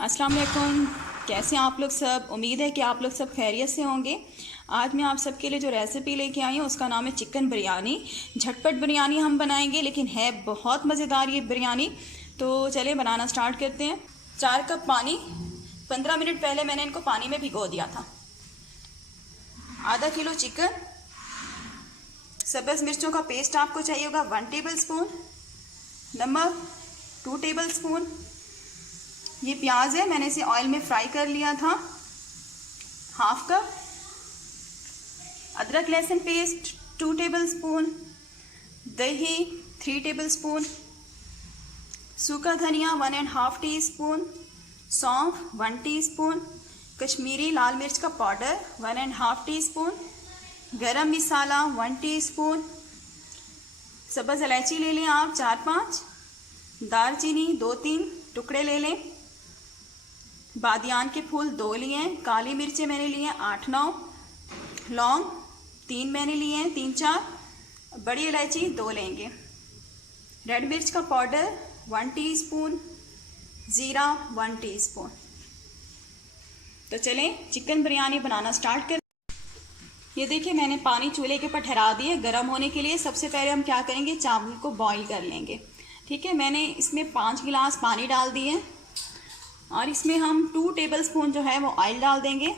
अस्सलाम वालेकुम। कैसे हैं आप लोग सब? उम्मीद है कि आप लोग सब खैरियत से होंगे। आज मैं आप सबके लिए जो रेसिपी लेके आई हूँ उसका नाम है चिकन बिरयानी। झटपट बिरयानी हम बनाएंगे, लेकिन है बहुत मज़ेदार ये बिरयानी। तो चलिए बनाना स्टार्ट करते हैं। 4 कप पानी, 15 मिनट पहले मैंने इनको पानी में भिगो दिया था। आधा किलो चिकन, सब्ज़ मिर्चों का पेस्ट आपको चाहिए होगा 1 टेबल स्पून, नमक 2 टेबल स्पून। ये प्याज है, मैंने इसे ऑयल में फ्राई कर लिया था, 1/2 कप। अदरक लहसुन पेस्ट 2 टेबल स्पून, दही 3 टेबल स्पून, सूखा धनिया 1.5 टीस्पून, सौंफ 1 टीस्पून, कश्मीरी लाल मिर्च का पाउडर 1.5 टीस्पून, गरम मसाला 1 टीस्पून, सब्ज़ इलायची ले लें आप 4-5, दालचीनी 2-3 टुकड़े ले लें, बादियान के फूल 2 लिए हैं, काली मिर्चें मैंने लिए हैं 8-9, लौंग 3 मैंने लिए हैं 3-4, बड़ी इलायची 2 लेंगे, रेड मिर्च का पाउडर 1 टीस्पून, ज़ीरा 1 टीस्पून। तो चलें चिकन बिरयानी बनाना स्टार्ट कर। ये देखिए मैंने पानी चूल्हे के ऊपर ठहरा दिए गर्म होने के लिए। सबसे पहले हम क्या करेंगे, चावल को बॉईल कर लेंगे। ठीक है, मैंने इसमें 5 गिलास पानी डाल दिए और इसमें हम 2 टेबल स्पून जो है वो ऑयल डाल देंगे।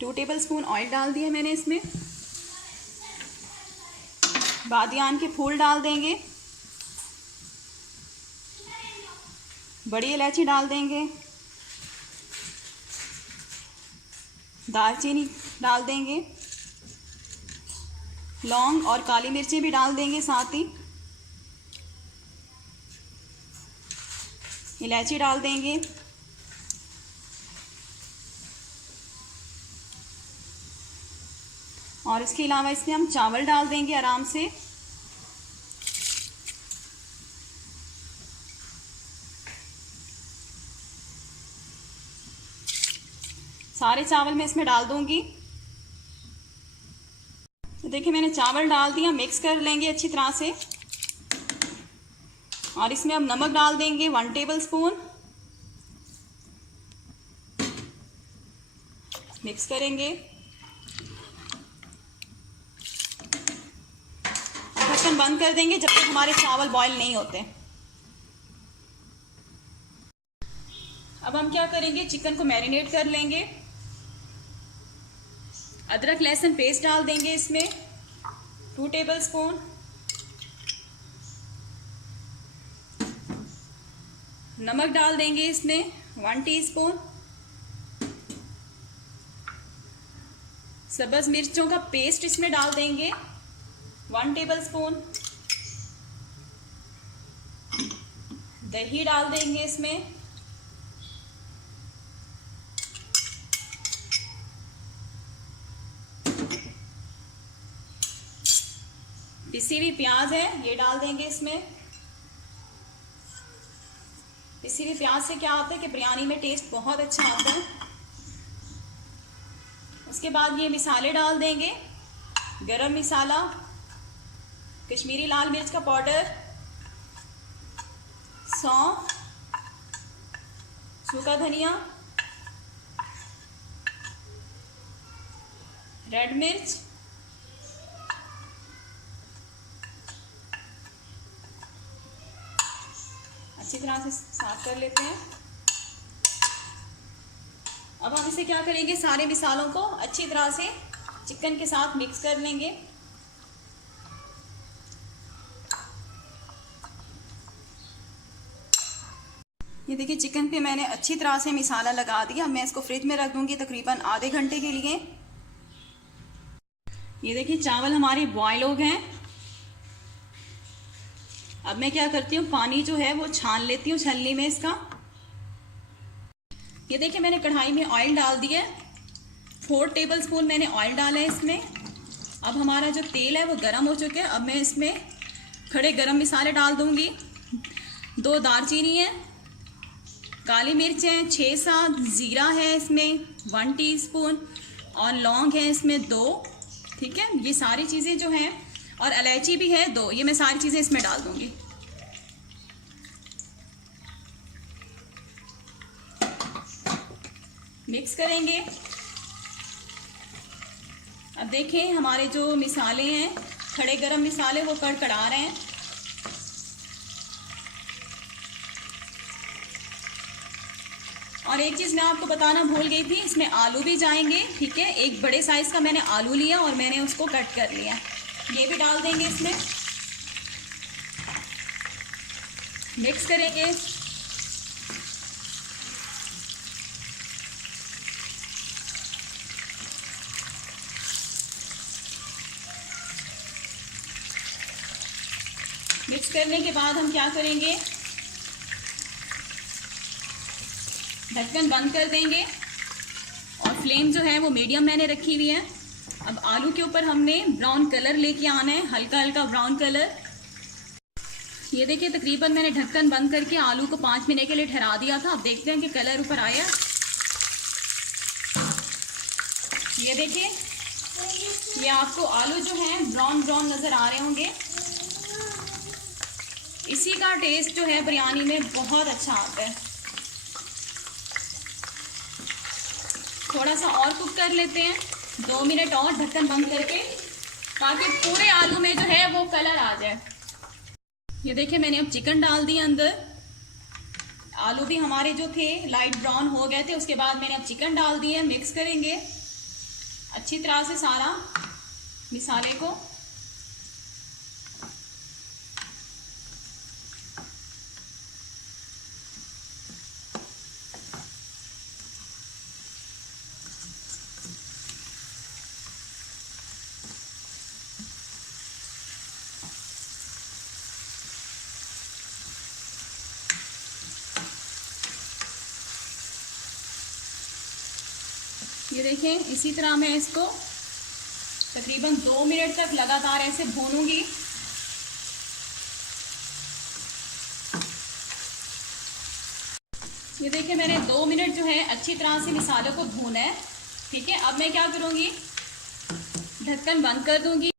2 टेबल स्पून ऑयल डाल दिए मैंने इसमें। बादियान के फूल डाल देंगे, बड़ी इलायची डाल देंगे, दालचीनी डाल देंगे, लौंग और काली मिर्चें भी डाल देंगे साथ ही, इलायची डाल देंगे, और इसके अलावा इसमें हम चावल डाल देंगे आराम से। सारे चावल मैं इसमें डाल दूंगी। तो देखिए मैंने चावल डाल दिया, मिक्स कर लेंगे अच्छी तरह से। और इसमें अब नमक डाल देंगे 1 टेबल स्पून, मिक्स करेंगे। ढक्कन बंद कर देंगे जब तक हमारे चावल बॉईल नहीं होते। अब हम क्या करेंगे, चिकन को मैरिनेट कर लेंगे। अदरक लहसुन पेस्ट डाल देंगे इसमें 2 टेबल स्पून, नमक डाल देंगे इसमें 1 टीस्पून, सब्ज़ मिर्चों का पेस्ट इसमें डाल देंगे 1 टेबल स्पून, दही डाल देंगे इसमें, पिसी हुई प्याज है ये डाल देंगे इसमें। पिसी हुई प्याज से क्या होता है कि बिरयानी में टेस्ट बहुत अच्छा आता है। उसके बाद ये मसाले डाल देंगे, गरम मसाला, कश्मीरी लाल मिर्च का पाउडर, सौंफ, सूखा धनिया, रेड मिर्च, अच्छी तरह से साफ कर लेते हैं। अब हम इसे क्या करेंगे, सारे मसालों को अच्छी तरह से चिकन के साथ मिक्स कर लेंगे। ये देखिए चिकन पे मैंने अच्छी तरह से मसाला लगा दिया। मैं इसको फ्रिज में रख दूंगी तकरीबन आधे घंटे के लिए। ये देखिए चावल हमारे बॉयल हो गए हैं। अब मैं क्या करती हूँ, पानी जो है वो छान लेती हूँ छलनी में इसका। ये देखिए मैंने कढ़ाई में ऑयल डाल दिया, 4 टेबल स्पून मैंने ऑयल डाला है इसमें। अब हमारा जो तेल है वो गर्म हो चुका है। अब मैं इसमें खड़े गरम मसाले डाल दूंगी। 2 दालचीनी है, काली मिर्च है 6-7, ज़ीरा है इसमें 1 टीस्पून, और लौंग है इसमें 2। ठीक है, ये सारी चीज़ें जो हैं, और इलायची भी है 2। ये मैं सारी चीज़ें इसमें डाल दूंगी। मिक्स करेंगे। अब देखें हमारे जो मिसाले हैं, खड़े गरम मिसाले, वो कड़कड़ा रहे हैं। और एक चीज़ मैं आपको बताना भूल गई थी, इसमें आलू भी जाएंगे। ठीक है, एक बड़े साइज़ का मैंने आलू लिया और मैंने उसको कट कर लिया, ये भी डाल देंगे इसमें। मिक्स करेंगे। मिक्स करने के बाद हम क्या करेंगे, ढक्कन बंद कर देंगे और फ्लेम जो है वो मीडियम मैंने रखी हुई है। अब आलू के ऊपर हमने ब्राउन कलर लेके आना है, हल्का हल्का ब्राउन कलर। ये देखिए तकरीबन मैंने ढक्कन बंद करके आलू को 5 मिनट के लिए ठहरा दिया था। अब देखते हैं कि कलर ऊपर आया। ये देखिए, ये आपको आलू जो है ब्राउन ब्राउन नज़र आ रहे होंगे। इसी का टेस्ट जो है बिरयानी में बहुत अच्छा आता है। थोड़ा सा और कुक कर लेते हैं, 2 मिनट और ढक्कन बंद करके, ताकि पूरे आलू में जो है वो कलर आ जाए। ये देखिए मैंने अब चिकन डाल दिया अंदर। आलू भी हमारे जो थे लाइट ब्राउन हो गए थे। उसके बाद मैंने अब चिकन डाल दिए। मिक्स करेंगे अच्छी तरह से सारा मिसाले को। ये देखें, इसी तरह मैं इसको तकरीबन 2 मिनट तक लगातार ऐसे भूनूंगी। ये देखिए मैंने 2 मिनट जो है अच्छी तरह से मिसालों को भूना है। ठीक है, अब मैं क्या करूंगी, ढक्कन बंद कर दूंगी।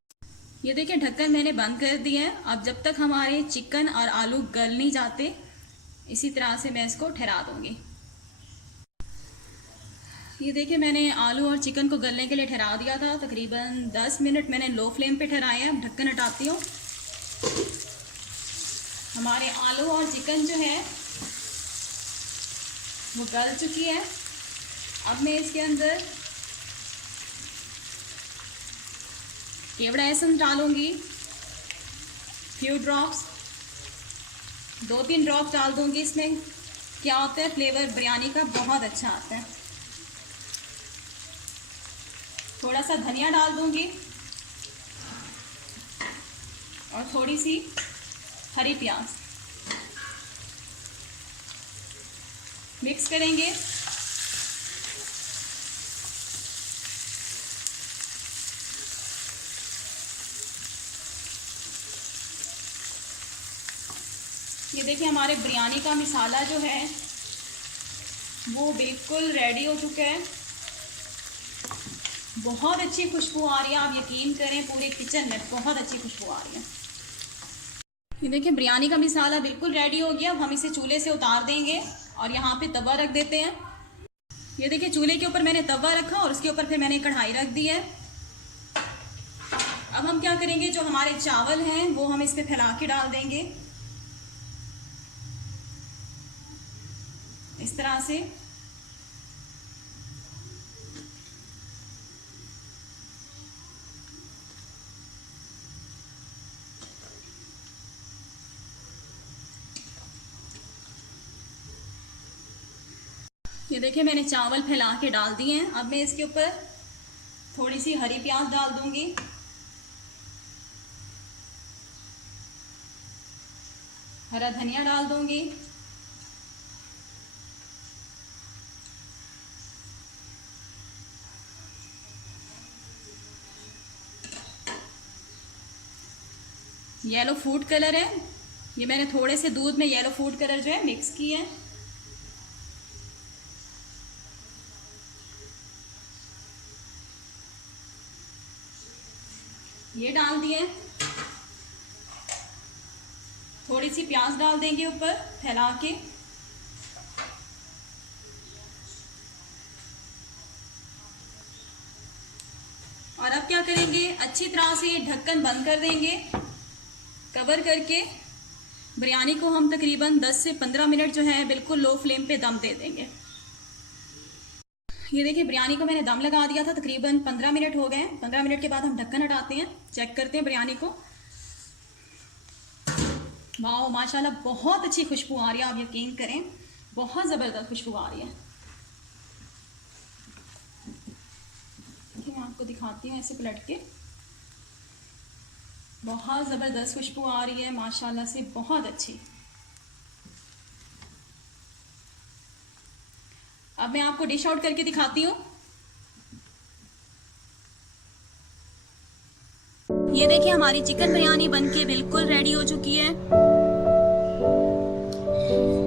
ये देखिए ढक्कन मैंने बंद कर दिया है। अब जब तक हमारे चिकन और आलू गल नहीं जाते, इसी तरह से मैं इसको ठहरा दूंगी। ये देखिए मैंने आलू और चिकन को गलने के लिए ठहरा दिया था। तकरीबन 10 मिनट मैंने लो फ्लेम पे ठहराया है। ढक्कन हटाती हूँ। हमारे आलू और चिकन जो है वो गल चुकी है। अब मैं इसके अंदर केवड़ा एसेंस डालूंगी, फ्यू ड्रॉप्स, 2-3 ड्रॉप्स डाल दूंगी। इसमें क्या होता है, फ्लेवर बिरयानी का बहुत अच्छा आता है। थोड़ा सा धनिया डाल दूंगी और थोड़ी सी हरी प्याज। मिक्स करेंगे। ये देखिए हमारे बिरयानी का मसाला जो है वो बिल्कुल रेडी हो चुका है। बहुत अच्छी खुशबू आ रही है, आप यकीन करें पूरे किचन में बहुत अच्छी खुशबू आ रही है। ये देखिए बिरयानी का मसाला बिल्कुल रेडी हो गया। अब हम इसे चूल्हे से उतार देंगे और यहाँ पे तवा रख देते हैं। ये देखिए चूल्हे के ऊपर मैंने तवा रखा और उसके ऊपर फिर मैंने कढ़ाई रख दी है। अब हम क्या करेंगे, जो हमारे चावल हैं वो हम इस पे फैला के डाल देंगे इस तरह से। ये देखिए मैंने चावल फैला के डाल दिए हैं। अब मैं इसके ऊपर थोड़ी सी हरी प्याज डाल दूंगी, हरा धनिया डाल दूंगी, येलो फूड कलर है, ये मैंने थोड़े से दूध में येलो फूड कलर जो है मिक्स किया है। ये डाल दिए। थोड़ी सी प्याज डाल देंगे ऊपर फैला के। अब क्या करेंगे, अच्छी तरह से ढक्कन बंद कर देंगे, कवर करके बिरयानी को हम तकरीबन 10 से 15 मिनट जो है बिल्कुल लो फ्लेम पे दम दे देंगे। ये देखिए बिरयानी को मैंने दम लगा दिया था, तकरीबन 15 मिनट हो गए। 15 मिनट के बाद हम ढक्कन हटाते हैं, चेक करते हैं बिरयानी को। वाह माशाल्लाह बहुत अच्छी खुशबू आ रही है, आप यकीन करें बहुत ज़बरदस्त खुशबू आ रही है। मैं आपको दिखाती हूँ ऐसे पलट के, बहुत ज़बरदस्त खुशबू आ रही है माशाल्लाह से, बहुत अच्छी। अब मैं आपको डिश आउट करके दिखाती हूँ। ये देखिए हमारी चिकन बिरयानी बनके बिल्कुल रेडी हो चुकी है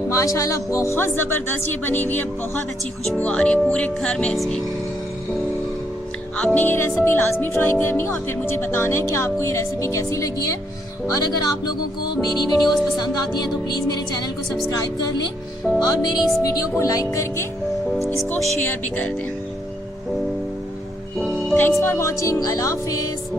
माशाल्लाह, बहुत ज़बरदस्त ये बनी हुई है, बहुत अच्छी खुशबू आ रही है पूरे घर में इसकी। आपने ये रेसिपी लाजमी ट्राई करनी है और फिर मुझे बताना है कि आपको ये रेसिपी कैसी लगी है। और अगर आप लोगों को मेरी वीडियोस पसंद आती हैं तो प्लीज़ मेरे चैनल को सब्सक्राइब कर लें और मेरी इस वीडियो को लाइक करके इसको शेयर भी कर दें। थैंक्स फॉर वॉचिंग, अल्लाह हाफिज़।